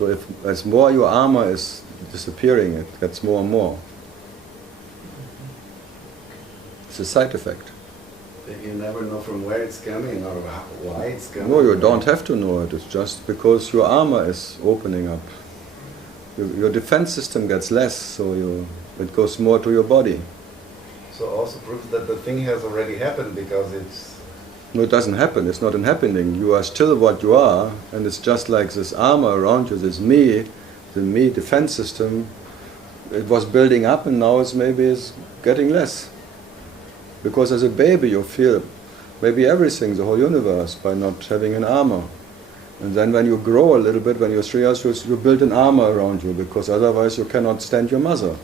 So if as more your armor is disappearing, it gets more and more. It's a side effect. You never know from where it's coming or why it's coming. No, you don't have to know it. It's just because your armor is opening up. Your defense system gets less, so it goes more to your body. So also proves that the thing has already happened because it's... No, it doesn't happen. It's not an happening. You are still what you are, and it's just like this armor around you, this me, the me defense system. It was building up, and now it's getting less. Because as a baby you feel maybe everything, the whole universe, by not having an armor. And then when you grow a little bit, when you're 3 years old, you build an armor around you, because otherwise you cannot stand your mother.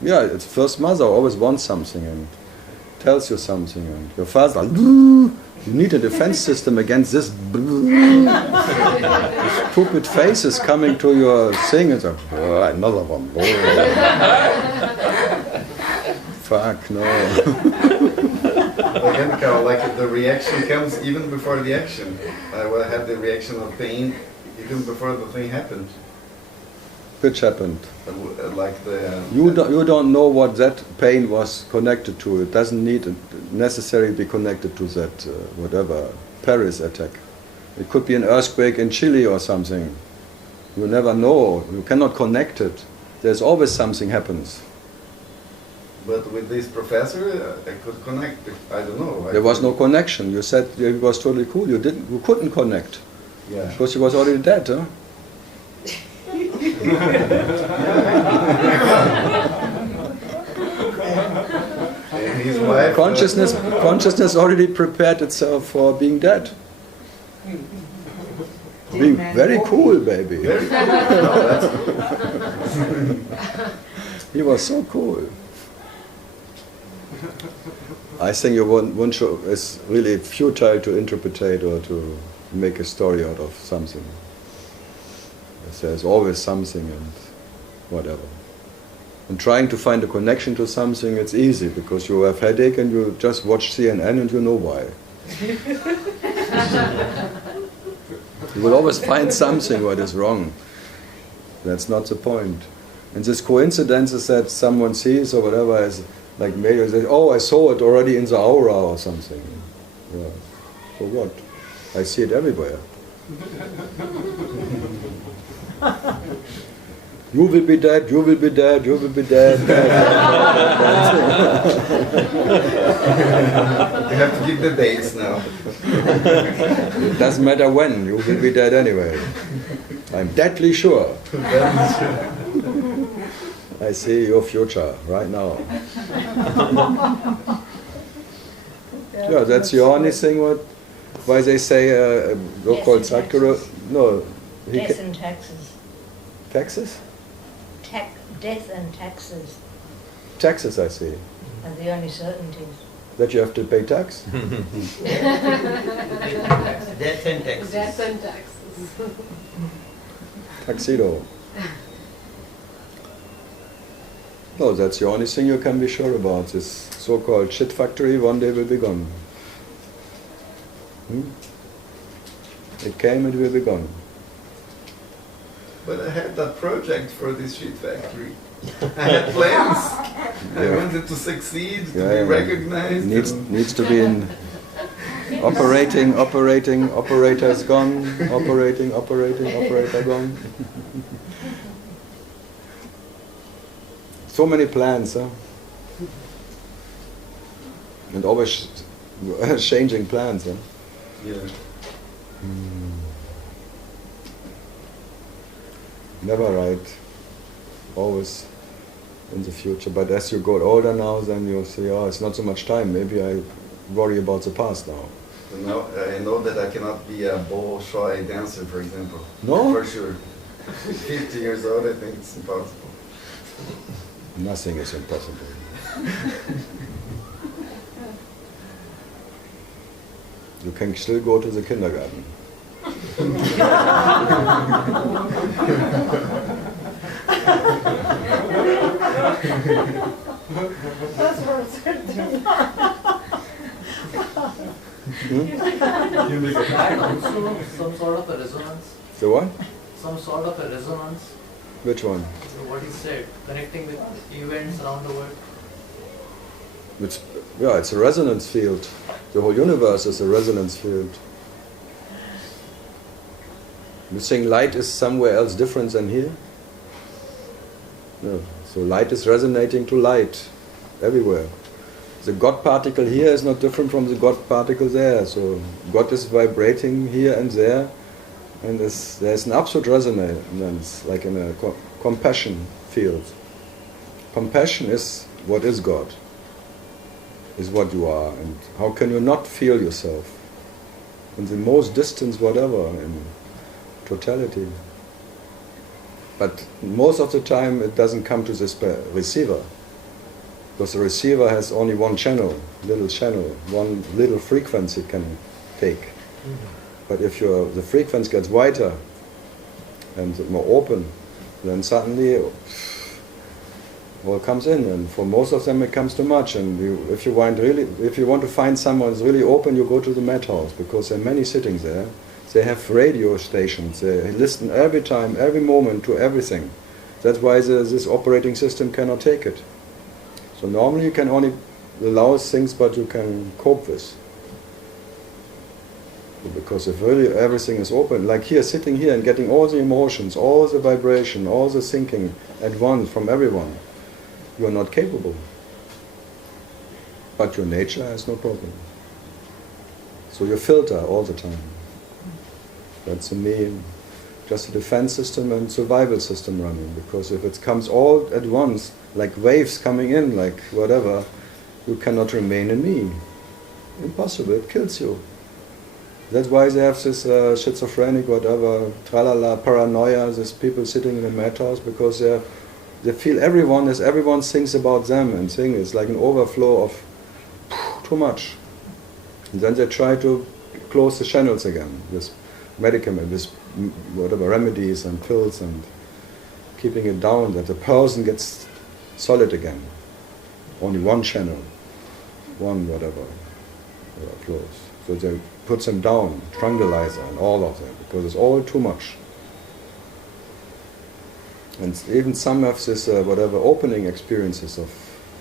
Yeah, it's first mother always wants something and tells you something, and your father, you need a defense system against this stupid faces coming to your thing. It's like, another one. Fuck, no. Again, Carl, like the reaction comes even before the action. I will have the reaction of pain even before the thing happened. Which happened? Like the... You don't know what that pain was connected to. It doesn't need to necessarily be connected to that, whatever, Paris attack. It could be an earthquake in Chile or something. You never know. You cannot connect it. There's always something happens. But with this professor, I could connect it. I don't know. There was no connection. You said it was totally cool. You couldn't connect. Yeah. Because he was already dead, huh? And his wife, consciousness already prepared itself for being dead. Being very cool, baby. Very cool. No, that's He was so cool. I think you won't show, it's really futile to interpret or to make a story out of something. There's always something and whatever. And trying to find a connection to something, it's easy because you have headache and you just watch CNN and you know why. You will always find something what is wrong. That's not the point. And this coincidences that someone sees or whatever is like maybe say, oh, I saw it already in the aura or something. Yeah. So what? I see it everywhere. You will be dead, you will be dead, you will be dead. You have to give the dates now. It doesn't matter when, you will be dead anyway. I'm deadly sure. I see your future right now. Yeah, that's the only thing why they say so-called Sakura. No. Death and taxes. Taxes? Death and taxes Taxes, I see. are the only certainties. That you have to pay tax? Death and taxes. Death and taxes. Tuxedo. No, that's the only thing you can be sure about. This so-called shit factory one day will be gone. It came and will be gone. But I had that project for this shit factory. I had plans. I wanted to succeed, to be recognized. Needs to be in operator's gone, operator gone. So many plans, huh? And always changing plans, huh? Yeah. Never right. Always in the future. But as you go older now, then you say, oh, it's not so much time. Maybe I worry about the past now. So now I know that I cannot be a Bolshoi dancer, for example. No? For sure. 50 years old, I think it's impossible. Nothing is impossible. You can still go to the kindergarten. That's for certain. And also some sort of a resonance. The what? Some sort of a resonance. Which one? What he said, connecting with events around the world. It's a resonance field. The whole universe is a resonance field. You're saying light is somewhere else different than here? No. So light is resonating to light everywhere. The God particle here is not different from the God particle there. So God is vibrating here and there, and there's an absolute resonance, like in a compassion field. Compassion is what is God, is what you are, and how can you not feel yourself in the most distance whatever, in totality. But most of the time it doesn't come to this receiver, because the receiver has only one channel, one little frequency it can take. But if the frequency gets wider and more open, then suddenly all comes in, and for most of them it comes too much. And if you want to find someone who's really open, you go to the madhouse, because there are many sitting there. They have radio stations. They listen every time, every moment to everything. That's why this operating system cannot take it. So normally you can only allow things, but you can cope with. Because if really everything is open, like here, sitting here and getting all the emotions, all the vibration, all the thinking at once from everyone, you are not capable. But your nature has no problem. So you filter all the time. That's just a defense system and survival system running. Because if it comes all at once, like waves coming in, like whatever, you cannot remain in me. Impossible, it kills you. That's why they have this schizophrenic, whatever, tralala, paranoia, these people sitting in a madhouse, because they feel everyone thinks about them, and it's like an overflow of too much. And then they try to close the channels again with medicament, with whatever remedies and pills, and keeping it down, that the person gets solid again. Only one channel, one whatever close. So they put them down, tranquilizer and all of them, because it's all too much. And even some have this whatever opening experiences of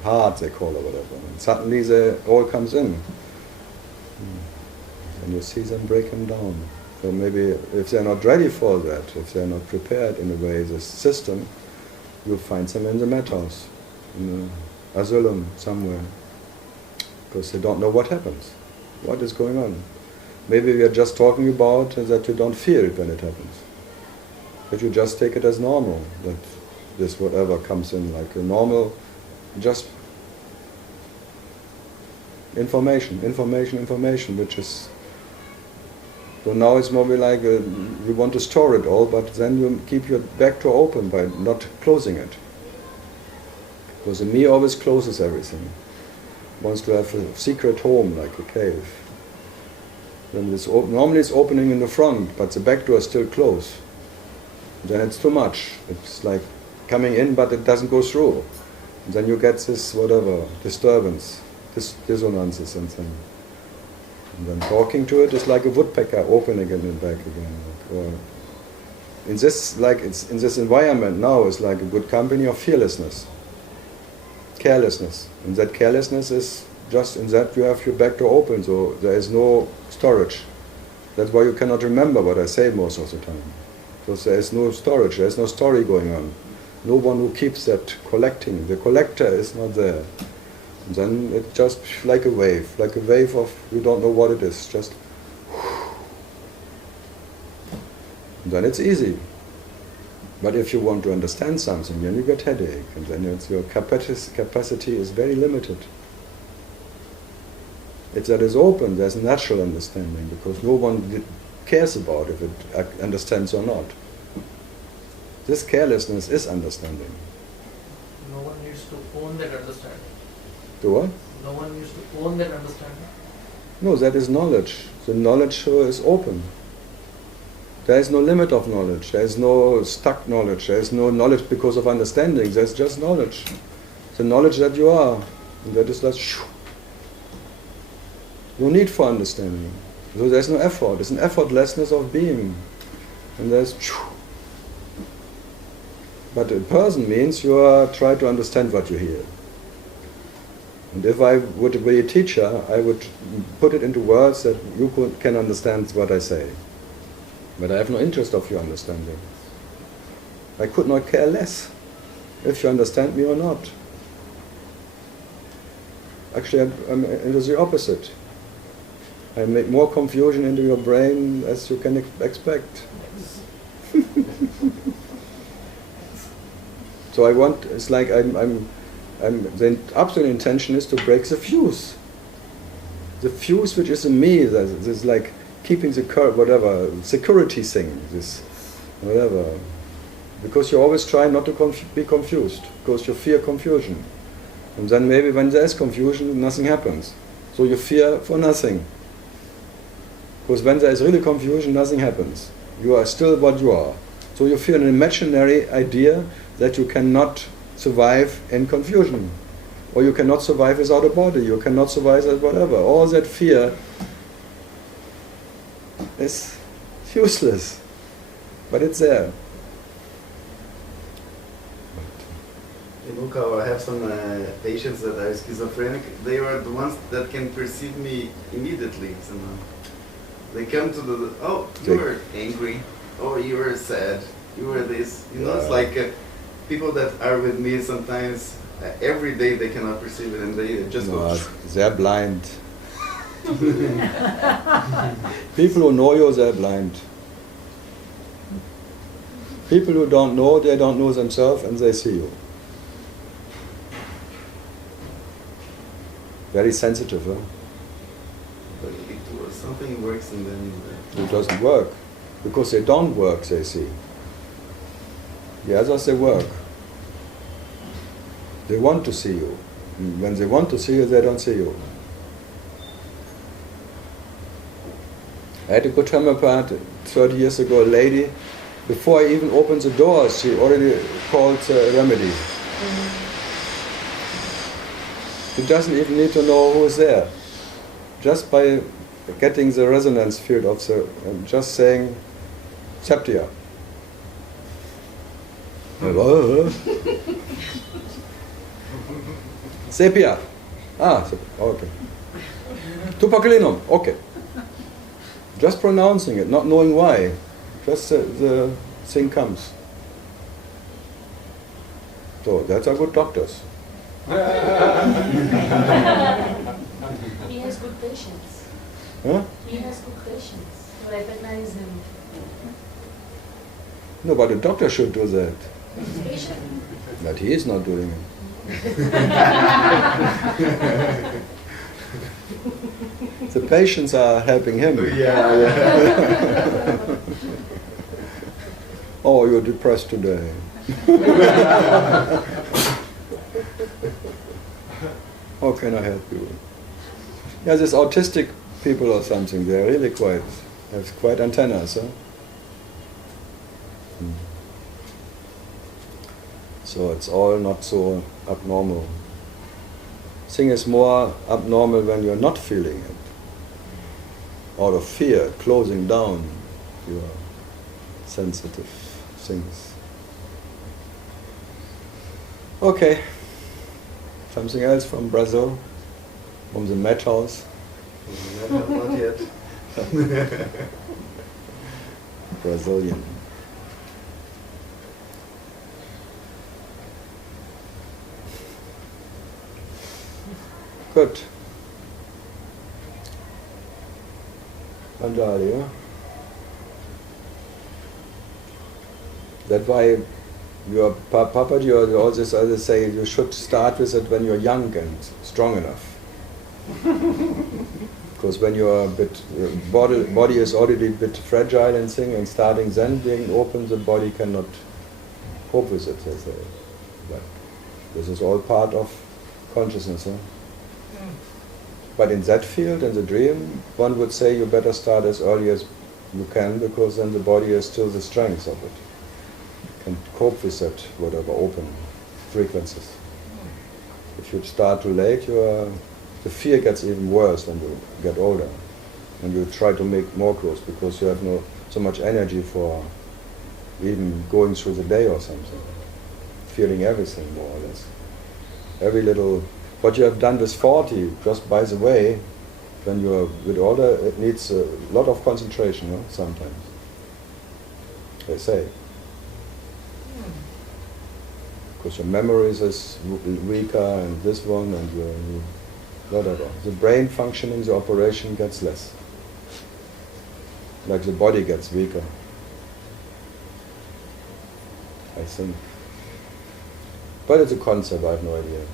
heart, they call it, whatever, and suddenly they all comes in. And you see them break them down. So maybe if they're not ready for that, if they're not prepared in a way, this system, you'll find them in the madhouse, in the asylum somewhere, because they don't know what happens, what is going on. Maybe we are just talking about that you don't feel it when it happens, that you just take it as normal, that this whatever comes in like a normal, just information, which is. So now it's more like we want to store it all, but then you keep your back door open by not closing it. Because the me always closes everything. Wants to have a secret home, like a cave. Then normally it's opening in the front, but the back door is still closed. Then it's too much. It's like coming in, but it doesn't go through. And then you get this whatever disturbance, dissonances and things. And then talking to it is like a woodpecker opening it and back again. Or in this environment now is like a good company of fearlessness, carelessness. And that carelessness is just in that you have your back door open, so there is no storage. That's why you cannot remember what I say most of the time. Because there is no storage, there is no story going on. No one who keeps that collecting. The collector is not there. And then it's just like a wave of, you don't know what it is, just and then it's easy. But if you want to understand something, then you get headache, and then your capacity is very limited. If that is open, there's natural understanding, because no one cares about if it understands or not. This carelessness is understanding. No one needs to own that understanding. To what? No one needs to own that understanding. No, that is knowledge. The knowledge is open. There is no limit of knowledge. There is no stuck knowledge. There is no knowledge because of understanding. There's just knowledge. The knowledge that you are. And that is like, No need for understanding. So there's no effort. It's an effortlessness of being. And there's... But a person means you are trying to understand what you hear. And if I would be a teacher, I would put it into words that you can understand what I say. But I have no interest of your understanding. I could not care less if you understand me or not. Actually, I'm into the opposite. I make more confusion into your brain as you can expect. So I want, it's like the absolute intention is to break the fuse. The fuse which is in me, this like keeping the whatever, security thing, this, whatever. Because you always try not to be confused, because you fear confusion. And then maybe when there is confusion, nothing happens. So you fear for nothing. Because when there is really confusion, nothing happens. You are still what you are. So you fear an imaginary idea that you cannot survive in confusion. Or you cannot survive without a body, you cannot survive as whatever. All that fear is useless. But it's there. Look, I have some patients that are schizophrenic. They are the ones that can perceive me immediately somehow. They come to the, oh, you were angry, oh, you were sad, you were this. You know, it's like people that are with me sometimes, every day they cannot perceive it and they just go. They're blind. People who know you, they're blind. People who don't know, they don't know themselves and they see you. Very sensitive, huh? But something works and then... It doesn't work. Because they don't work, they see. The others, they work. They want to see you. And when they want to see you, they don't see you. I had a good homeopath 30 years ago, a lady, before I even opened the doors, she already called a remedy. She doesn't even need to know who's there. Just by getting the resonance field of the, just saying, Septia. Sepia. Ah, okay. Tuberculinum, okay. Just pronouncing it, not knowing why. Just the thing comes. So that's our good doctors. He has good patience. Huh? He has good patience. You recognize him. No, but the doctor should do that. He's patient. But he is not doing it. The patients are helping him. Yeah. Oh, you're depressed today. How can I help you? Yeah, these autistic people or something, they're really have quite antennas, huh? So it's all not so abnormal. Thing is more abnormal when you're not feeling it. Out of fear, closing down your sensitive things. Okay. Something else from Brazil? From the Met House? Not yet. Brazilian. Good. Andalia. That's why your Papa, you always say you should start with it when you're young and strong enough. Because when you're a bit, body is already a bit fragile and thing, and starting then being open, the body cannot cope with it, they say. But this is all part of consciousness. Huh? But in that field, in the dream, one would say you better start as early as you can, because then the body has still the strength of it. Can cope with that, whatever, open frequencies. If you start too late, the the fear gets even worse when you get older. And you try to make more clothes because you have no so much energy for even going through the day or something. Feeling everything more or less. Every little, what you have done with 40, just by the way, when you are a bit older, it needs a lot of concentration, no? Sometimes. They say. Because your memories is weaker and this one and your whatever. The brain functioning, the operation gets less. Like the body gets weaker. I think. But it's a concept, I have no idea.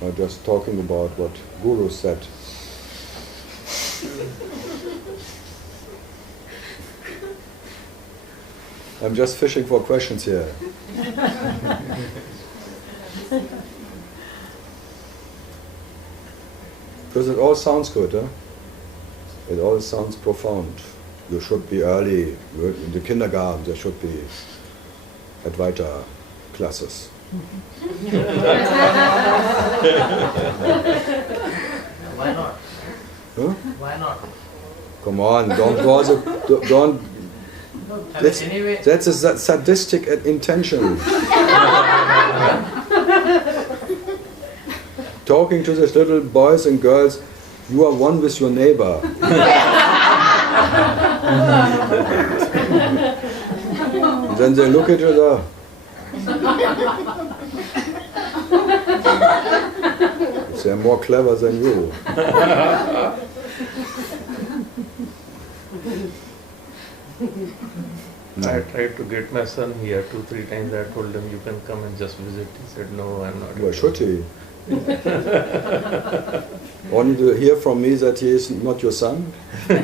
I'm just talking about what Guru said. I'm just fishing for questions here. Because it all sounds good, huh? It all sounds profound. You should be early, in the kindergarten, there should be Advaita classes. Why not? Huh? Why not? Come on, don't. Anyway, That's a sadistic intention. Talking to these little boys and girls, you are one with your neighbor. Then they look at each other. They're more clever than you. I tried to get my son here 2-3 times. I told him you can come and just visit. He said no, I'm not. Why should he? Only to hear from me that he is not your son? My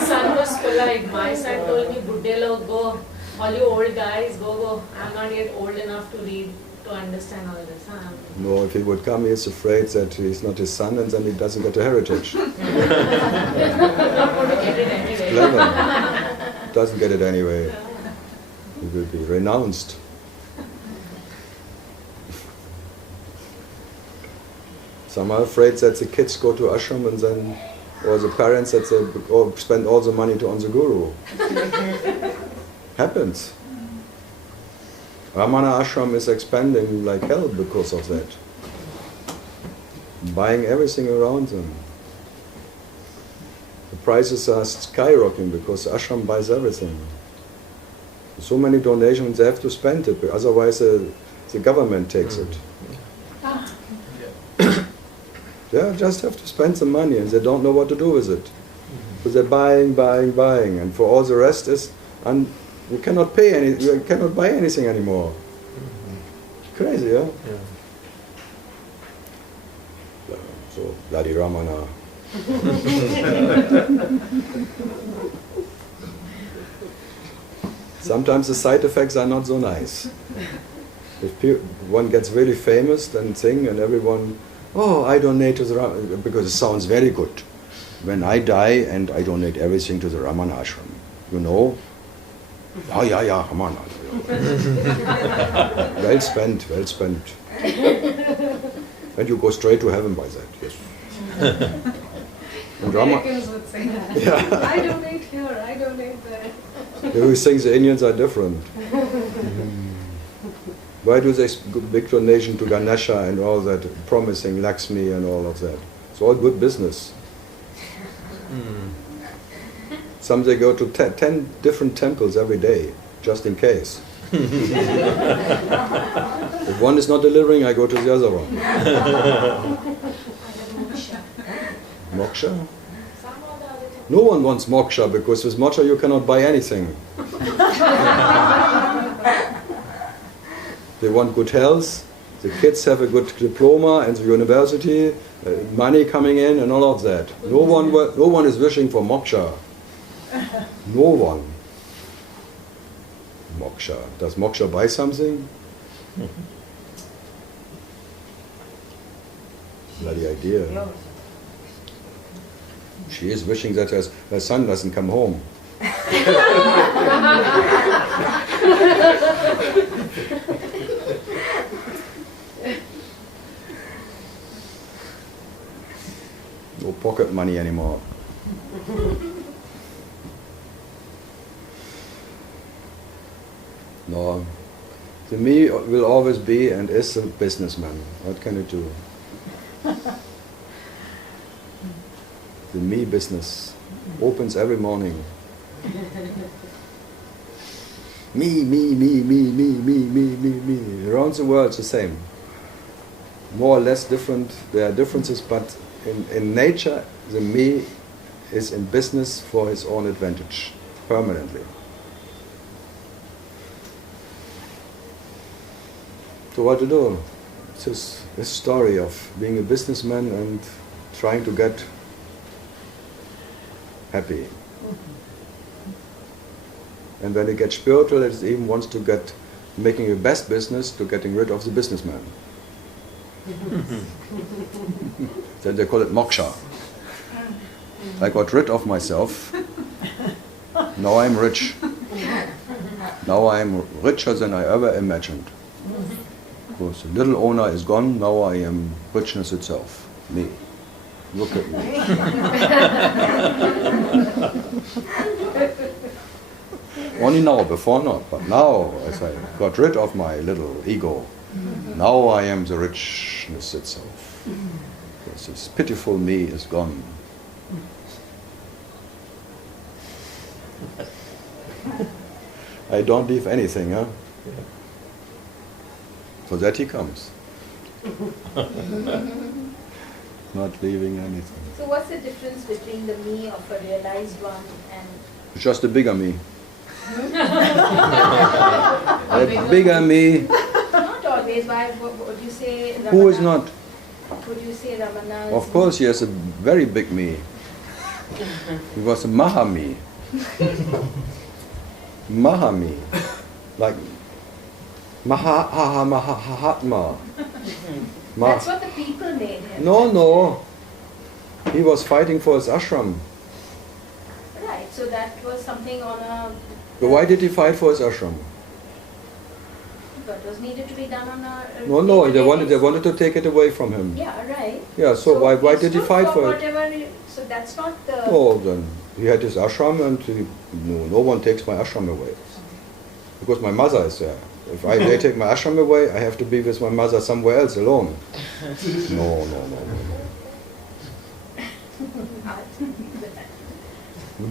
son was polite. My son told me, Buddhe log go, all you old guys, go. I'm not yet old enough to read, to understand all this. Huh? No, if he would come, he is afraid that he's not his son and then he doesn't get a heritage. I'm not going to get it anyway. Clever. Doesn't get it anyway. He will be renounced. Some are afraid that the kids go to ashram and then, or the parents that they spend all the money on the guru. Happens. Ramana ashram is expanding like hell because of that. Buying everything around them. The prices are skyrocketing because ashram buys everything. So many donations, they have to spend it, otherwise the government takes it. They just have to spend some money and they don't know what to do with it. Because they're buying, and for all the rest is, and you cannot pay you cannot buy anything anymore. Crazy, yeah? So, Bloody Ramana. Sometimes the side effects are not so nice. If one gets really famous, then and everyone, oh, I donate to the Ramana, because it sounds very good. When I die and I donate everything to the Ramana ashram, you know? Oh, yeah, Ramana. Well spent. And you go straight to heaven by that, yes. And Americans would say that. Yeah. I donate here, I donate there. You think the Indians are different. Why do they big donation to Ganesha and all that, promising Lakshmi and all of that? It's all good business. Some they go to 10 different temples every day, just in case. If one is not delivering, I go to the other one. Moksha? No one wants moksha, because with moksha you cannot buy anything. They want good health, the kids have a good diploma in the university, money coming in and all of that. No one is wishing for moksha. No one. Moksha. Does moksha buy something? Bloody idea. She is wishing that her son doesn't come home. pocket money anymore. No. The me will always be and is a businessman. What can it do? The me business opens every morning. Me. Around the world it's the same. More or less different. There are differences, but in nature, the me is in business for his own advantage, permanently. So what to do? It's this story of being a businessman and trying to get happy. And when it gets spiritual, it even wants to get making the best business to getting rid of the businessman. Then they call it moksha. I got rid of myself. Now I'm rich. Now I'm richer than I ever imagined. Because the little owner is gone, now I am richness itself. Me. Look at me. Only now, before not. But now, as I got rid of my little ego, now I am the richness itself. Because this pitiful me is gone. I don't leave anything, huh? For that he comes. Not leaving anything. So what's the difference between the me of a realized one and... It's just a bigger me. A bigger me. Not always. Why would you say Ramana? Who is not? Would you say Ramana? Of course he has a very big me. He was a Mahami. Mahami. Like Mahatma. That's what the people made him. No. He was fighting for his ashram. Right, so that was something on a... But why did he fight for his ashram? But was needed to be done on a... No, they wanted to take it away from him. Yeah, right. Yeah, so why did he fight for it? So that's not the... Oh, then he had his ashram and no one takes my ashram away. Because my mother is there. If they take my ashram away, I have to be with my mother somewhere else alone. No.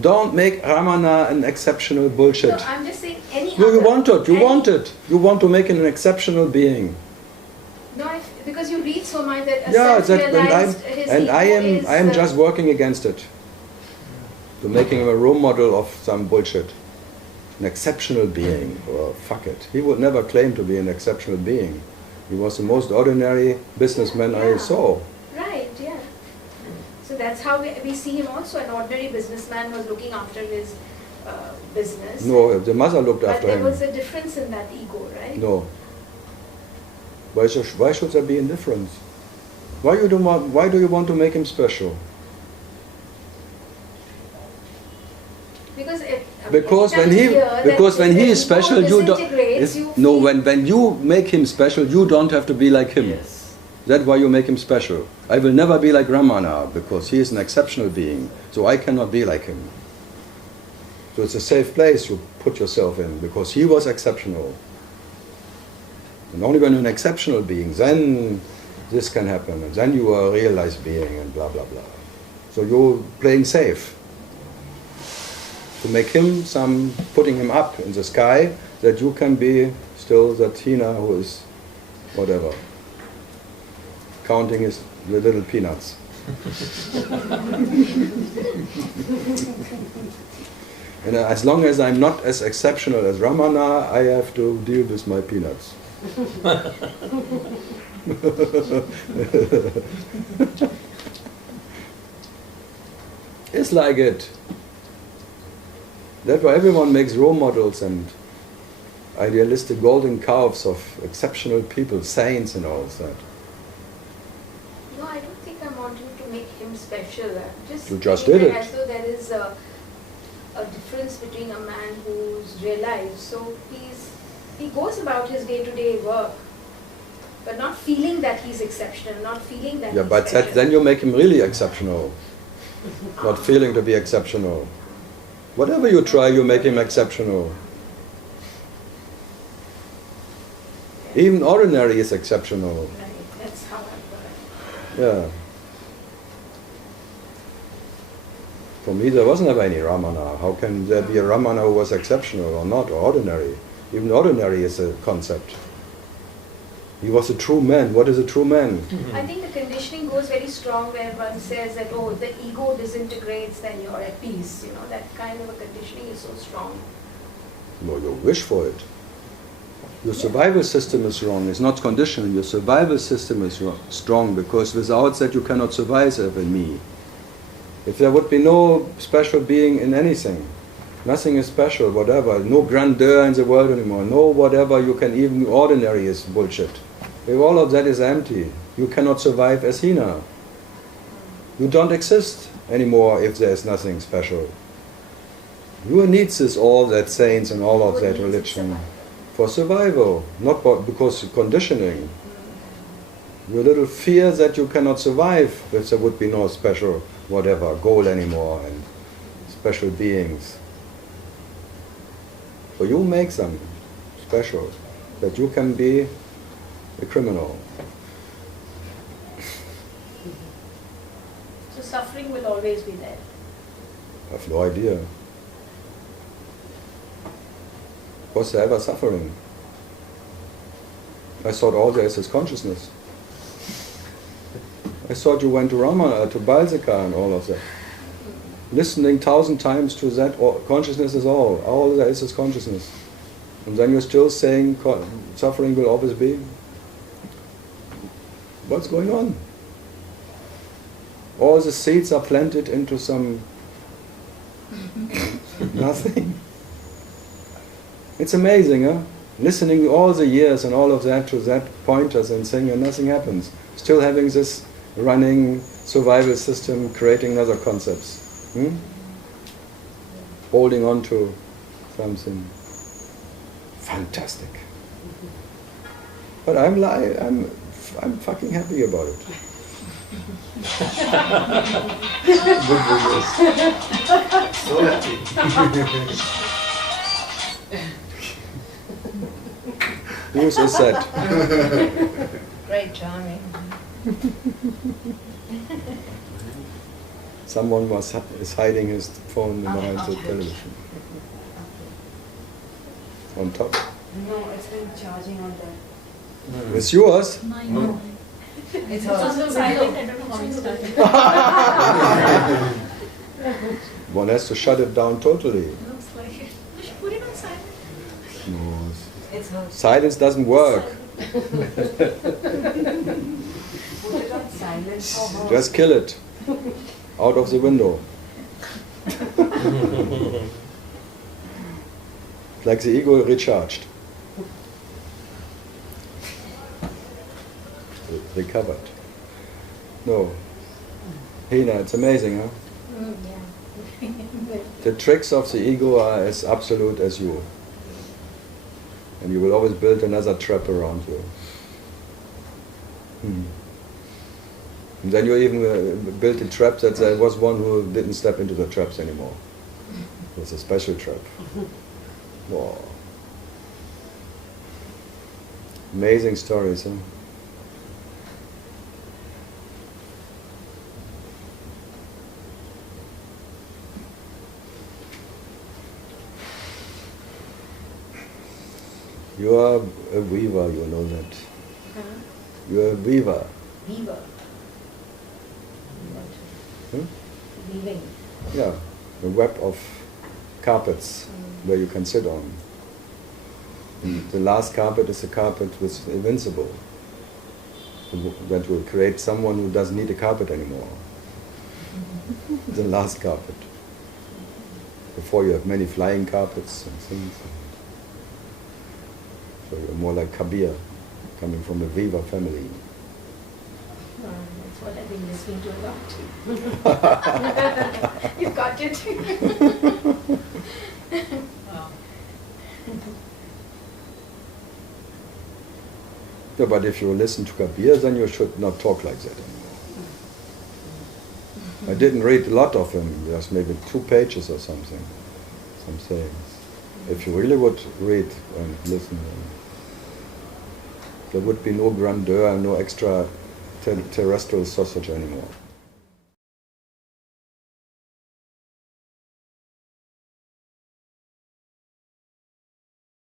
Don't make Ramana an exceptional bullshit. No, I'm just saying any No, you other- want it. You want it. You want to make it an exceptional being. No, because you read so much that a Yeah, self-realized his ego I am is, just working against it. To making him a role model of some bullshit. An exceptional being. Well, fuck it. He would never claim to be an exceptional being. He was the most ordinary businessman I saw. Right, yeah. So that's how we see him also. An ordinary businessman was looking after his business. No, the mother looked But after there him. was a difference in that ego, right? No. Why should there be a difference? Why do you want to make him special? Because when he is special, you don't. When you make him special, you don't have to be like him. Yes. That's why you make him special. I will never be like Ramana because he is an exceptional being. So I cannot be like him. So it's a safe place you put yourself in because he was exceptional. And only when you're an exceptional being, then this can happen, and then you are a realized being, and blah blah blah. So you're playing safe. To make him putting him up in the sky, that you can be still that Hina who is whatever, counting the little peanuts. And as long as I'm not as exceptional as Ramana, I have to deal with my peanuts. It's like it. That's why everyone makes role models and idealistic golden calves of exceptional people, saints and all that. No, I don't think I'm wanting to make him special. You just did it. As though there is a difference between a man who's realized. So he goes about his day-to-day work, but not feeling that he's exceptional, not feeling that Yeah, he's but special. then you make him really exceptional. not feeling to be exceptional. Whatever you try, you make him exceptional. Even ordinary is exceptional. Right, that's how I Yeah. For me, there wasn't ever any Ramana. How can there be a Ramana who was exceptional or not, or ordinary? Even ordinary is a concept. He was a true man. What is a true man? I think the conditioning goes very strong where one says that, oh, the ego disintegrates, then you're at peace. You know, that kind of a conditioning is so strong. No, you wish for it. Your survival system is wrong. It's not conditioning. Your survival system is strong because without that you cannot survive in me. If there would be no special being in anything, nothing is special, whatever, no grandeur in the world anymore, no whatever, you can even, ordinary is bullshit. If all of that is empty, you cannot survive as Hina. You don't exist anymore if there is nothing special. You need this, all that saints and all of that religion for survival, not because of conditioning. You little fear that you cannot survive if there would be no special whatever goal anymore and special beings. So you make them special, that you can be a criminal. So suffering will always be there. I have no idea. Was there ever suffering? I thought all there is consciousness. I thought you went to Ramana, to Balsika and all of that. Listening 1,000 times to that, consciousness is all. All there is consciousness. And then you're still saying suffering will always be? What's going on? All the seeds are planted into some nothing. It's amazing, huh? Listening all the years and all of that to that pointers and saying and nothing happens. Still having this running survival system, creating other concepts. Holding on to something fantastic. But I'm fucking happy about it. So happy. Who's is that? Right, charming. Someone is hiding his phone behind the television. On top. No, it's been charging on there. It's yours? No. It's also silent. I don't know how it started. One has to shut it down totally. Looks like it. We should put it on silent. No, It's hers. silence doesn't work. Put it on silent for her. Just kill it. Out of the window. Like the ego recharged. Recovered. No. Hina, it's amazing, huh? Yeah. The tricks of the ego are as absolute as you. And you will always build another trap around you. And then you even built a trap that there was one who didn't step into the traps anymore. It was a special trap. Wow. Amazing stories, huh? You are a weaver, you know that. You are a weaver. Weaver. Weaving. Yeah, a web of carpets where you can sit on. And the last carpet is a carpet which is invincible. That will create someone who doesn't need a carpet anymore. The last carpet. Before you have many flying carpets and things. So you're more like Kabir, coming from a Viva family. That's what I've been listening to a lot. You got it. Yeah, but if you listen to Kabir, then you should not talk like that anymore. I didn't read a lot of him, there's maybe 2 pages or something, some sayings. If you really would read and listen, there would be no grandeur, no extra terrestrial sausage anymore.